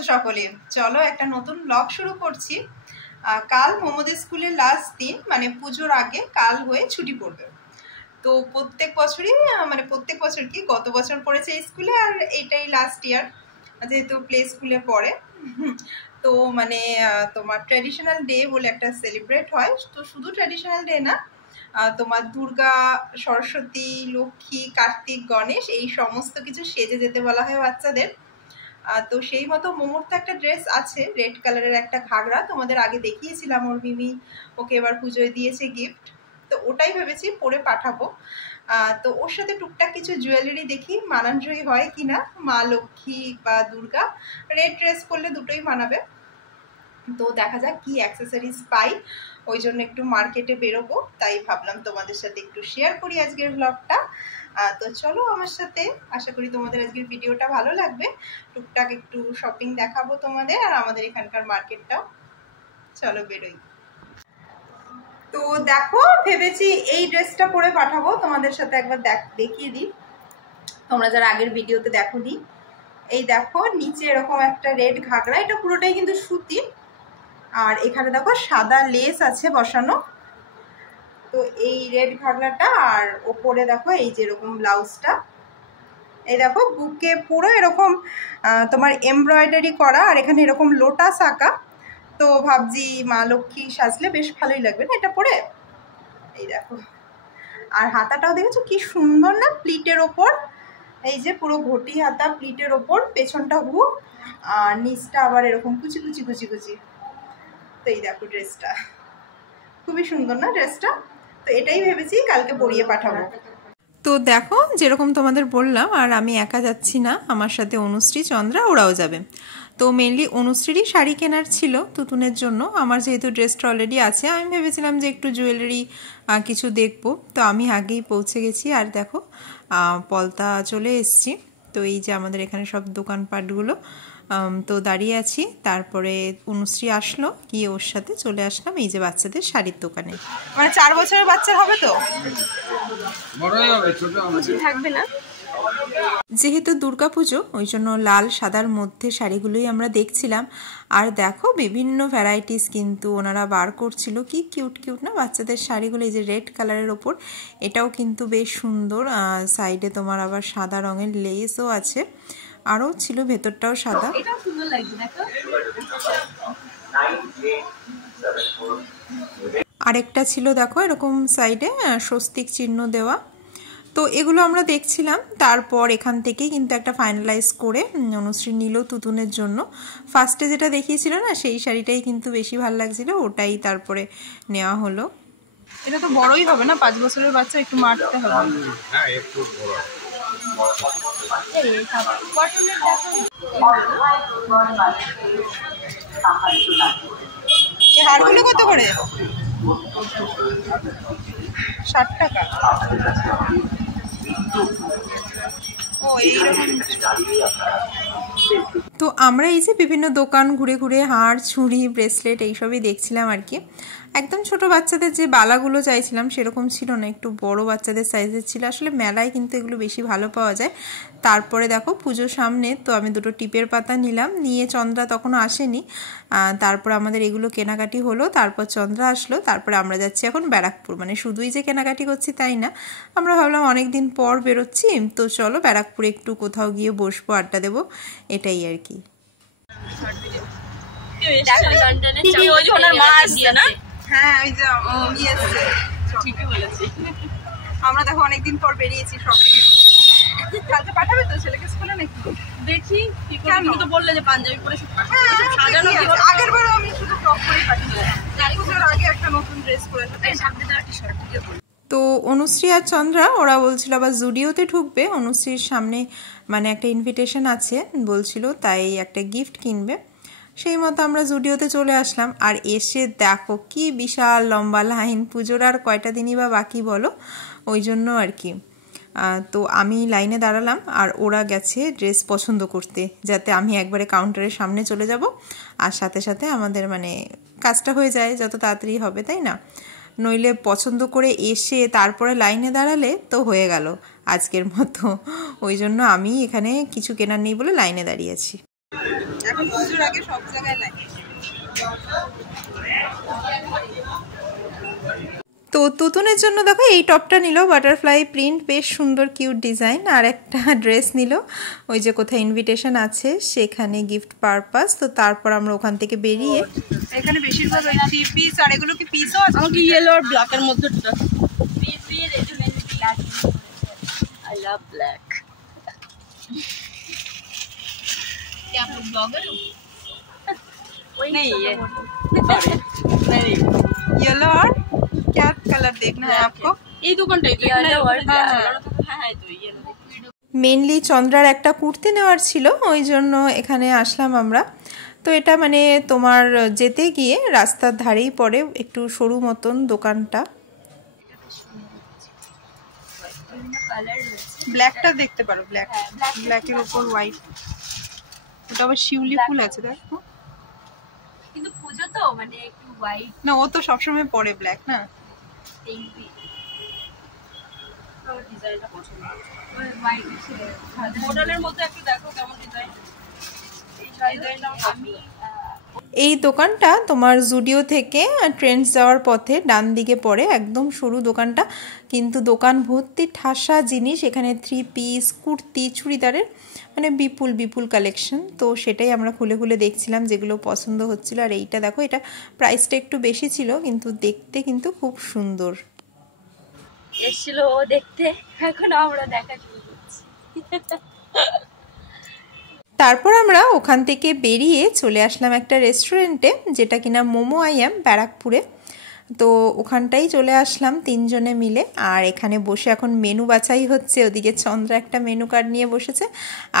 আছো সকলে? চলো একটা নতুন ব্লগ শুরু করছি। কাল মোমোদের স্কুলের লাস্ট দিন, মানে পুজোর আগে কাল হয়ে ছুটি পড়বে। তো প্রত্যেক বছরই প্রত্যেক বছর কি গত বছর পড়েছে এই স্কুলে, আর এইটাই লাস্ট ইয়ার যেহেতু প্লে স্কুলে পড়ে। তো তোমার ট্র্যাডিশনাল ডে বলে একটা সেলিব্রেট হয়। তো শুধু ট্র্যাডিশনাল ডে না, তোমার দুর্গা, সরস্বতী, লক্ষ্মী, কার্তিক, গণেশ এই সমস্ত কিছু সেজে যেতে বলা হয় বাচ্চাদের। তো সেই মতো মোমোর তো একটা ড্রেস আছে, রেড কালারের একটা ঘাগরা, তোমাদের আগে দেখিয়েছিলাম। ওর মিমি ওকে এবার পুজোয় দিয়েছে গিফট, তো ওটাই ভেবেছি পরে পাঠাবো। তো ওর সাথে টুকটাক কিছু জুয়েলারি দেখি মানানসই হয় কিনা, মা লক্ষ্মী বা দুর্গা। রেড ড্রেস পরলে দুটোই মানাবে, তো দেখা যাক কি অ্যাক্সেসরিজ পাই। ওই জন্য একটু মার্কেটে বেরোবো, তাই ভাবলাম তোমাদের সাথে একটু শেয়ার করি আজকের ব্লগটা। তো চলো আমার সাথে, আশা করি তোমাদের আজকের ভিডিওটা ভালো লাগবে। টুকটাক একটু শপিং দেখাবো তোমাদের, আর আমাদের এখানকার মার্কেটটাও। চলো বেরোই। তো দেখো, ভেবেছি এই ড্রেসটা পরে পাঠাবো তোমাদের সাথে, একবার দেখিয়ে দিই। তোমরা যারা আগের ভিডিওতে দেখো নি, এই দেখো নিচে এরকম একটা রেড ঘাগরা, এটা পুরোটাই কিন্তু সুতি, আর এখানে দেখো সাদা লেস আছে বসানো। তো এই রেড ঘাগরাটা, আর ওপরে দেখো এই যে এরকম ব্লাউজটা, এই দেখো বুকে পুরো এরকম তোমার এমব্রয়ডারি করা, আর এখানে এরকম লোটাস আঁকা। তো ভাবছি মা লক্ষ্মী সাজলে বেশ ভালোই লাগবে না এটা পরে। এই দেখো, আর হাতাটাও দেখেছো কি সুন্দর না, প্লিটের ওপর, এই যে পুরো ঘটি হাতা প্লিটের ওপর, পেছনটা হুক, আর নিচটা আবার এরকম কুচি কুচি কুচি কুচি। তো এই দেখো ড্রেসটা খুবই সুন্দর না ড্রেসটা, তো এটাই ভেবেছি কালকে পরিয়ে পাঠাবো। তো দেখো যেরকম তোমাদের বললাম, আর আমি একা যাচ্ছি না, আমার সাথে অনুশ্রী, চন্দ্রা ওরাও যাবে। তো মেনলি অনুশ্রীরই শাড়ি কেনার ছিল তুতুনের জন্য। আমার যেহেতু ড্রেসটা অলরেডি আছে, আমি ভেবেছিলাম যে একটু জুয়েলারি কিছু দেখবো। তো আমি আগেই পৌঁছে গেছি, আর দেখো পলতা চলে এসছি। তো এই যে আমাদের এখানে সব দোকানপাটগুলো, তো দাঁড়িয়ে আছি। তারপরে অনুশ্রী আসলো, গিয়ে ওর সাথে চলে আসলাম এই যে বাচ্চাদের শাড়ির দোকানে। মানে 4 বছরের বাচ্চা হবে, তো বড়ই হবে, ছোট থাকবে না। যেহেতু দুর্গাপুজো, ওই জন্য লাল সাদার মধ্যে শাড়িগুলোই আমরা দেখছিলাম। আর দেখো বিভিন্ন ভ্যারাইটিস কিন্তু ওনারা বার করছিল, কি কিউট কিউট না বাচ্চাদের শাড়িগুলো। এই যে রেড কালারের ওপর, এটাও কিন্তু বেশ সুন্দর। সাইডে তোমার আবার সাদা রঙের লেসও আছে, আরও ছিল ভেতরটাও সাদা। আরেকটা ছিল দেখো এরকম সাইডে স্বস্তিক চিহ্ন দেওয়া। তো এগুলো আমরা দেখছিলাম। তারপর এখান থেকে কিন্তু একটা ফাইনালাইজ করে অনুশ্রী নিল তুতুনের জন্য। ফার্স্টে যেটা দেখিয়েছিল না, সেই শাড়িটাই কিন্তু বেশি ভালো লাগছিল, ওটাই তারপরে নেওয়া হলো। এটা তো বড়ই হবে না, 5 বছরের বাচ্চা, একটু মারতে হবে। হ্যাঁ একটু বড়। হারগুলো কত করে? 60 টাকা। তো আমরা এই যে বিভিন্ন দোকান ঘুরে ঘুরে হার, ছুরি, ব্রেসলেট এইসবই দেখছিলাম আর কি। একদম ছোট বাচ্চাদের যে বালাগুলো চাইছিলাম সেরকম ছিল না, একটু বড় বাচ্চাদের সাইজের ছিল। আসলে মেলায় কিন্তু এগুলো বেশি ভালো পাওয়া যায়। তারপরে দেখো পুজোর সামনে তো আমি দুটো টিপের পাতা নিলাম, নিয়ে চন্দ্রা তখনও আসেনি। তারপর আমাদের এগুলো কেনাকাটি হলো, তারপর চন্দ্রা আসলো। তারপরে আমরা যাচ্ছি এখন ব্যারাকপুর। মানে শুধুই যে কেনাকাটি করছি তাই না, আমরা ভাবলাম অনেকদিন পর বেরোচ্ছি, তো চলো ব্যারাকপুরে একটু কোথাও গিয়ে বসবো, আড্ডা দেবো, এটাই আর কি। হ্যাঁ ওই যে ঠিকই বলেছি। আমরা দেখো অনেকদিন পর বেরিয়েছি শপিং এ। কালকে পাঠাবে তো ছেলেকে স্কুলে নাকি? দেখি কি করে। তুমি তো বললে যে পাঞ্জাবি পরে সাজানো, আগের বারও আমি শুধু টপ পরেই পাঠিয়েছিলাম। পুজোর আগে একটা নতুন ড্রেস পরে সামনে তো একটা শার্ট দিয়ে পরে। তো অনুশ্রী আর চন্দ্রা ওরা বলছিল আবার জুডিওতে ঢুকবে, অনুশ্রীর সামনে মানে একটা ইনভিটেশন আছে বলছিল, তাই একটা গিফট কিনবে। সেই মতো আমরা জুডিওতে চলে আসলাম। আর এসে দেখো কি বিশাল লম্বা লাইন, পুজোর আর কয়টা দিনই বা বাকি বলো, ওই জন্য আর কি। তো আমি লাইনে দাঁড়ালাম, আর ওরা গেছে ড্রেস পছন্দ করতে, যাতে আমি একবারে কাউন্টারের সামনে চলে যাব, আর সাথে সাথে আমাদের মানে কাজটা হয়ে যায়, যত তাড়াতাড়ি হবে তাই না। নইলে পছন্দ করে এসে তারপরে লাইনে দাঁড়ালে তো হয়ে গেল আজকের মতো। ওই জন্য আমি এখানে কিছু কেনার নেই বলে লাইনে দাঁড়িয়েছি। এখন এখন পুজোর আগে সব জায়গায় লাগে। তো তুতুনের জন্য দেখো এই টপটা নিল, বাটারফ্লাই প্রিন্ট, বেশ সুন্দর কিউট ডিজাইন। আর একটা ড্রেস নিল, ওই যে কোথায় ইনভিটেশন আছে সেখানে গিফট পারপাস। তো তারপর আমরা ওখান থেকে বেরিয়ে এখানে বেশিরভাগ ওই 3 পিস, আর এগুলো কি পিসও আছে? আমাকে ইয়েলো আর ব্ল্যাকের মধ্যে I love black. क्या आप लोग ब्लॉगर हो? नहीं ये नहीं येलो और क्या कलर देखना है आपको? এই দোকানটাই তো হ্যাঁ হ্যাঁ তো ইয়েলো মেনলি চন্দ্রার একটা কুর্তি নেওয়ার ছিল, ওই জন্য এখানে আসলাম আমরা। তো এটা মানে তোমার যেতে গিয়ে রাস্তার ধারেই পড়ে, একটু সরু মতন দোকানটা। ব্ল্যাকটা দেখতে পারো, ব্ল্যাকের উপর হোয়াইট, ওটা আবার শিউলি ফুল আছে দেখো। কিন্তু পূজো তো মানে একটু হোয়াইট না, ও তো সবসময় পরে ব্ল্যাক না। পিঙ্কি আমার ডিজাইনটা পছন্দ, ওই হোয়াইট মডেলের মধ্যে একটু দেখো কেমন ডিজাইন। এই ডিজাইনটা আমি এই দোকানটা তোমার জুডিও থেকে ট্রেন্ডস যাওয়ার পথে ডান দিকে পড়ে, একদম সরু দোকানটা, কিন্তু দোকান ভর্তি ঠাসা জিনিস। এখানে 3 পিস, কুর্তি, চুড়িদারের মানে বিপুল বিপুল কালেকশন। তো সেটাই আমরা খুলে খুলে দেখছিলাম, যেগুলো পছন্দ হচ্ছিল। আর এইটা দেখো, এটা প্রাইসটা একটু বেশি ছিল, কিন্তু দেখতে কিন্তু খুব সুন্দর এসেছিল ও দেখতে, এখন আমরা দেখা শুরু করছি। তারপর আমরা ওখান থেকে বেরিয়ে চলে আসলাম একটা রেস্টুরেন্টে, যেটা কিনা মোমো আইয়াম, ব্যারাকপুরে। তো ওখানটাই চলে আসলাম 3 জনে মিলে। আর এখানে বসে এখন মেনু বাছাই হচ্ছে। ওদিকে চন্দ্রা একটা মেনু কার্ড নিয়ে বসেছে,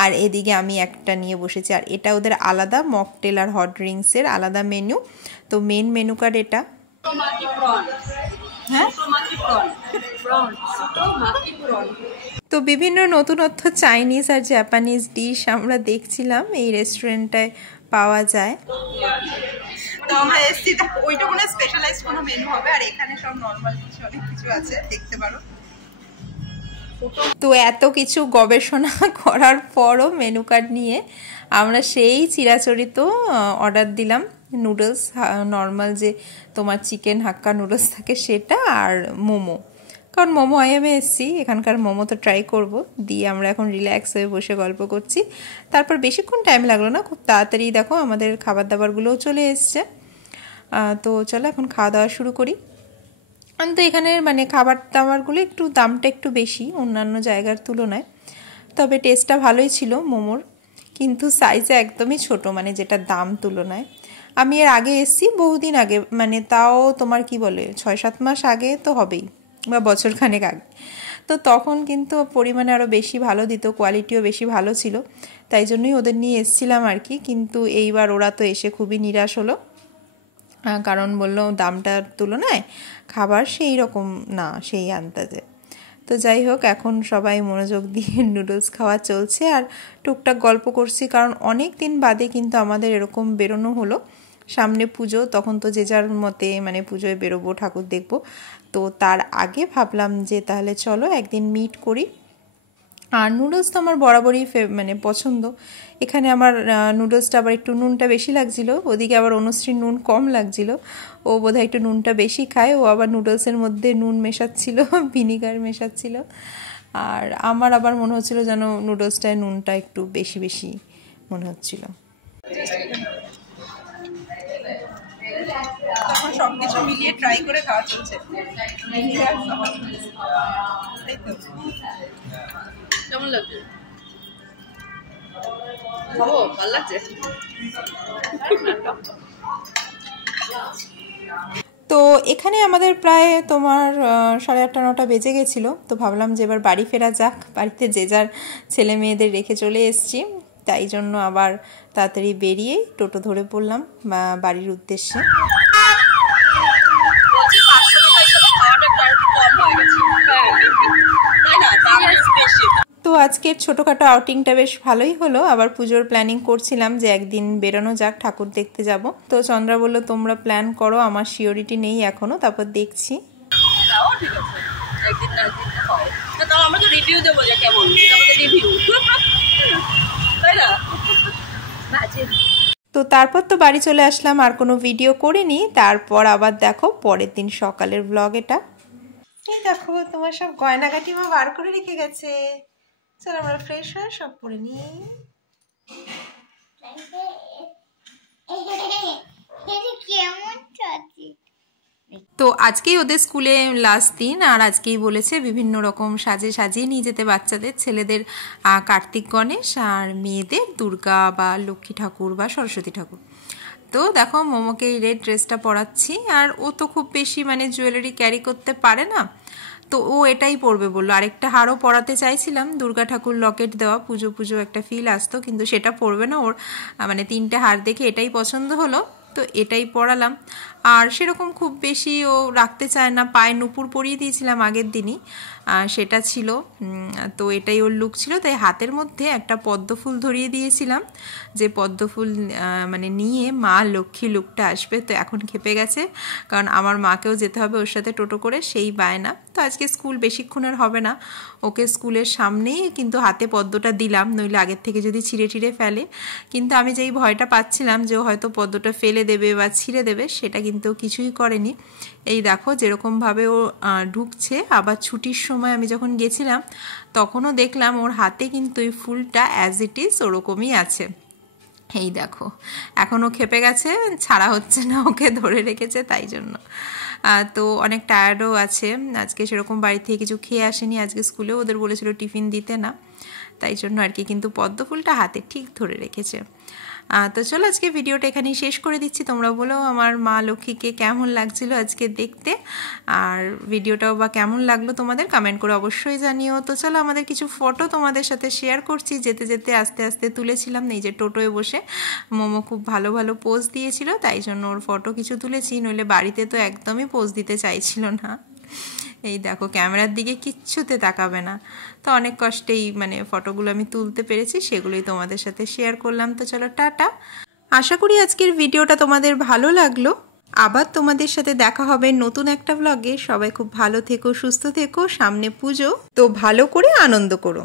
আর এদিকে আমি একটা নিয়ে বসেছি। আর এটা ওদের আলাদা মকটেল আর হট ড্রিঙ্কসের আলাদা মেনু। তো মেন মেনু কার্ড এটা। হ্যাঁ, তো বিভিন্ন নতুনত্ব চাইনিজ আর জাপানিজ ডিশ আমরা দেখছিলাম এই রেস্টুরেন্টটায় পাওয়া যায়। তো আমরা এসছি, ওইটা মনে হয় স্পেশালাইজড কোনো মেনু হবে, আর এখানে সব নর্মাল কিছু অনেক কিছু আছে, দেখতে পারো। তো এত কিছু গবেষণা করার পরও মেনু কার্ড নিয়ে আমরা সেই চিরাচরিত অর্ডার দিলাম, নুডলস, নর্মাল যে তোমার চিকেন হাক্কা নুডলস থাকে সেটা, আর মোমো। কারণ মোমো আইএমে এসেছি, এখানকার মোমো তো ট্রাই করব। দিয়ে আমরা এখন রিল্যাক্স হয়ে বসে গল্প করছি। তারপর বেশিক্ষণ টাইম লাগলো না, খুব তাড়াতাড়ি দেখো আমাদের খাবার দাবারগুলোও চলে এসছে। তো চলো এখন খাওয়া দাওয়া শুরু করি। তো এখানে মানে খাবার দাবারগুলো একটু দামটা একটু বেশি অন্যান্য জায়গার তুলনায়, তবে টেস্টটা ভালোই ছিল মোমোর, কিন্তু সাইজে একদমই ছোট, মানে যেটা দাম তুলনায়। আমি এর আগে এসেছি বহুদিন আগে, মানে তাও তোমার কি বলে 6-7 মাস আগে তো হবেই, বা বছরখানেক আগে। তো তখন কিন্তু পরিমাণে আরও বেশি ভালো দিত, কোয়ালিটিও বেশি ভালো ছিল, তাই জন্যই ওদের নিয়ে এসেছিলাম আর কি। কিন্তু এইবার ওরা তো এসে খুবই নিরাশ হলো, কারণ বললো দামটার তুলনায় খাবার সেই রকম না, সেই আন্দাজে। তো যাই হোক, এখন সবাই মনোযোগ দিয়ে নুডলস খাওয়া চলছে আর টুকটাক গল্প করছি, কারণ অনেক দিন বাদে কিন্তু আমাদের এরকম বেরোনো হলো। সামনে পুজো, তখন তো যে যার মতে মানে পুজোয় বেরোবো, ঠাকুর দেখবো। তো তার আগে ভাবলাম যে তাহলে চলো একদিন মিট করি। আর নুডলস তো আমার বরাবরই মানে পছন্দ। এখানে আমার নুডলসটা আবার একটু নুনটা বেশি লাগছিলো, ওদিকে আবার অনুশ্রীর নুন কম লাগছিলো। ও বোধহয় একটু নুনটা বেশি খায়, ও আবার নুডলসের মধ্যে নুন মেশাচ্ছিল, ভিনিগার মেশাচ্ছিল। আর আমার আবার মনে হচ্ছিলো যেন নুডলসটায় নুনটা একটু বেশি বেশি মনে হচ্ছিল। তখন সবকিছু মিলিয়ে ট্রাই করে খাওয়া চলছে। কেমন লাগছে? ভালো লাগছে। তো এখানে আমাদের প্রায় তোমার 8:30-9টা বেজে গেছিলো। তো ভাবলাম যে এবার বাড়ি ফেরা যাক, বাড়িতে যে যার ছেলে মেয়েদের রেখে চলে এসেছি, তাই জন্য আবার তাড়াতাড়ি বেরিয়ে টোটো ধরে পড়লাম বাড়ির উদ্দেশ্যে। তো আজকের ছোটোখাটো আউটিংটা বেশ ভালোই হলো। আবার পুজোর প্ল্যানিং করছিলাম যে একদিন বেরোনো যাক, ঠাকুর দেখতে যাব। তো চন্দ্রা বলল তোমরা প্ল্যান করো, আমার শিওরিটি নেই এখনো, তারপর দেখছি। আমরা তো রিভিউ দেবো যে কেমন, রিভিউ তাই না। তারপর তো বাড়ি চলে আসলাম, আর কোনো ভিডিও করিনি। তারপর আবার দেখো পরের দিন সকালের ব্লগ এটা। এই দেখো তোমার সব গয়নাগাটি মা বার করে রেখে গেছে। চলো আমরা ফ্রেশ হয়ে সব পরে নিই। তো আজকেই ওদের স্কুলে লাস্ট দিন, আর আজকেই বলেছে বিভিন্ন রকম সাজিয়ে নিয়ে যেতে বাচ্চাদের, ছেলেদের কার্তিক গণেশ আর মেয়েদের দুর্গা বা লক্ষ্মী ঠাকুর বা সরস্বতী ঠাকুর। তো দেখো মোমোকে এই রেড ড্রেসটা পরাচ্ছি, আর ও তো খুব বেশি মানে জুয়েলারি ক্যারি করতে পারে না, তো ও এটাই পরবে বললো। আরেকটা হারও পরাতে চাইছিলাম, দুর্গা ঠাকুর লকেট দেওয়া, পুজো একটা ফিল আসতো, কিন্তু সেটা পরবে না। ওর মানে 3টে হার দেখে এটাই পছন্দ হলো, তো এটাই পরালাম। আর সেরকম খুব বেশি ও রাখতে চায় না, পায়ে নুপুর পরিয়ে দিয়েছিলাম আগের দিনই, সেটা ছিল। তো এটাই ওর লুক ছিল, তাই হাতের মধ্যে একটা পদ্ম ফুল ধরিয়ে দিয়েছিলাম, যে পদ্ম ফুল মানে নিয়ে মা লক্ষ্মী লুকটা আসবে। তো এখন খেপে গেছে, কারণ আমার মাকেও যেতে হবে ওর সাথে টোটো করে, সেই বায়না। তো আজকে স্কুল বেশিক্ষণের হবে না, ওকে স্কুলের সামনেই কিন্তু হাতে পদ্মটা দিলাম, নইলে আগের থেকে যদি ছিঁড়ে ফেলে। কিন্তু আমি যেই ভয়টা পাচ্ছিলাম যে ও হয়তো পদ্মটা ফেলে দেবে বা ছিঁড়ে দেবে, সেটা কিন্তু কিছুই করেনি। এই দেখো যেরকমভাবে ও ঢুকছে। আবার ছুটির সময় আমি যখন গেছিলাম তখনও দেখলাম ওর হাতে কিন্তু এই ফুলটা অ্যাজ ইট ইজ ওরকমই আছে। এই দেখো এখনও খেপে গেছে, ছাড়া হচ্ছে না, ওকে ধরে রেখেছে তাই জন্য। তো অনেক টায়ার্ডও আছে, আজকে সেরকম বাড়ি থেকে কিছু খেয়ে আসেনি, আজকে স্কুলেও ওদের বলেছিল টিফিন দিতে না, তাই জন্য আর কি। কিন্তু পদ্ম ফুলটা হাতে ঠিক ধরে রেখেছে। তো চলো আজকে ভিডিওটা এখানেই শেষ করে দিচ্ছি। তোমরা বলো আমার মা লক্ষ্মীকে কেমন লাগছিল আজকে দেখতে, আর ভিডিওটাও বা কেমন লাগলো তোমাদের কমেন্ট করে অবশ্যই জানিও। তো চলো আমাদের কিছু ফটো তোমাদের সাথে শেয়ার করছি, যেতে যেতে আস্তে আস্তে তুলেছিলাম। এই যে টোটোয় বসে মোমো খুব ভালো পোজ দিয়েছিল, তাই জন্য ওর ফটো কিছু তুলেছি, নইলে বাড়িতে তো একদমই পোজ দিতে চাইছিল না। এই দেখো ক্যামেরার দিকে কিচ্ছুতে তাকাবে না। তো অনেক কষ্টেই মানে ফটোগুলো আমি তুলতে পেরেছি, সেগুলোই তোমাদের সাথে শেয়ার করলাম। তো চলো টাটা। আশা করি আজকের ভিডিওটা তোমাদের ভালো লাগলো। আবার তোমাদের সাথে দেখা হবে নতুন একটা ব্লগে। সবাই খুব ভালো থেকো, সুস্থ থেকো, সামনে পুজো, তো ভালো করে আনন্দ করো।